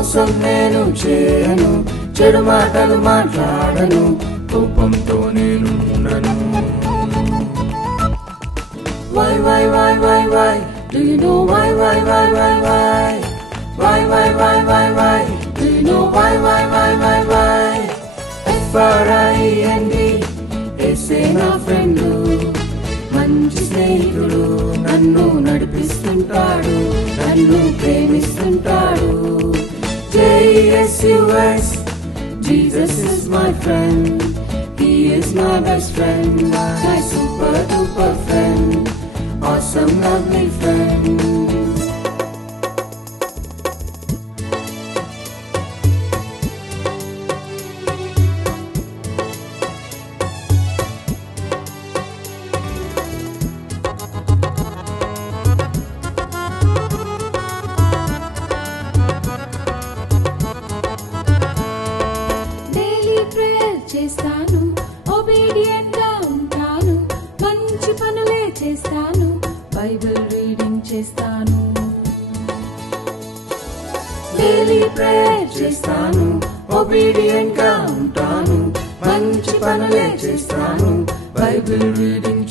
మోసం నేను చేయను, చెడు మాటలు మాట్లాడను, కోపంతో నేను ఉండను. Why, why, why, why, why? Do you know why, why, why, why, why? Why, why, why, why, why? Do you know why, why, why, why, why? FRIEND, యేసే నా ఫ్రెండు, మంచి స్నేహితుడు, నన్ను నడిపిస్తుంటాడు, నన్ను ప్రేమిస్తుంటాడు. JESUS, Jesus is my friend, He is my best friend, my super duper friend, awesome lovely friend. చేస్తాను, obedient గా ఉంటాను, మంచి పనులే చేస్తాను, బైబిల్ రీడింగ్ చేస్తాను. డైలీ ప్రేయర్ చేస్తాను, ఒబీడియంట్ గా ఉంటాను, మంచి పనులే చేస్తాను, బైబిల్ రీడింగ్